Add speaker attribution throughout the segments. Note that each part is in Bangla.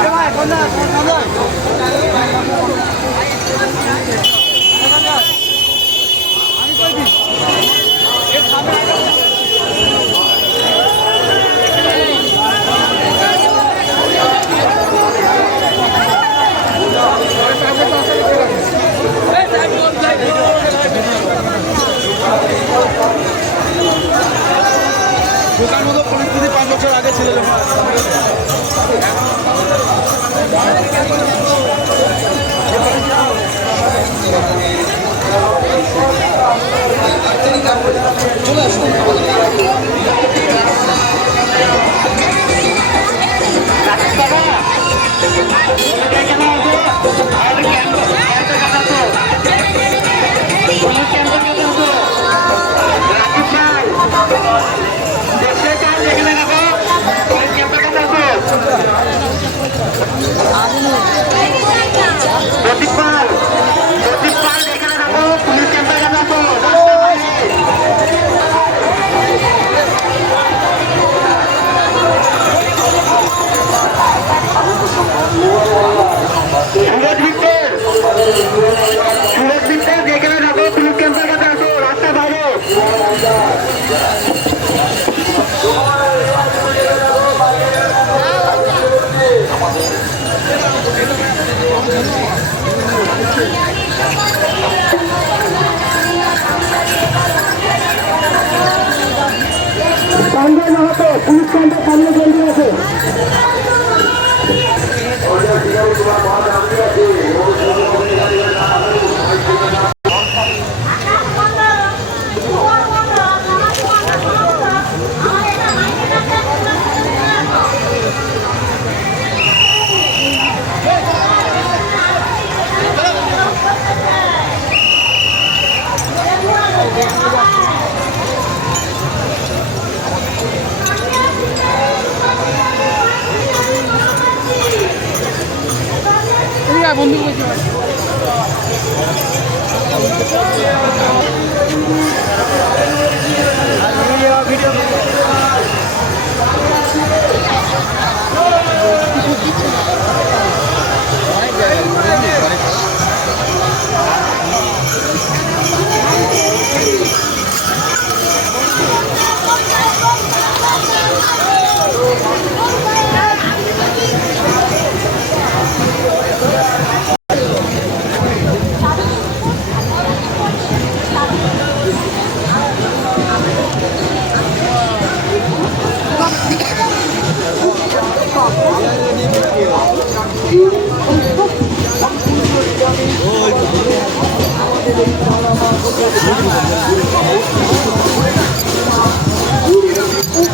Speaker 1: Come on, come on. দোকান মতো পরিস্থিতি পাঁচ বছর আগে ছিল চলে
Speaker 2: প্রদীপ সঞ্জয় মাহাতো পুলিশ ক্যাম্পের সামনে
Speaker 3: Thank you.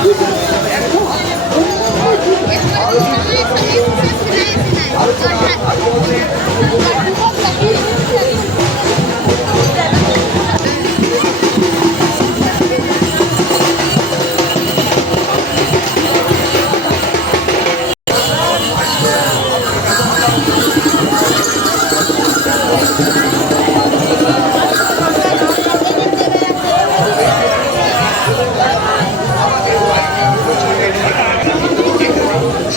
Speaker 3: 우리가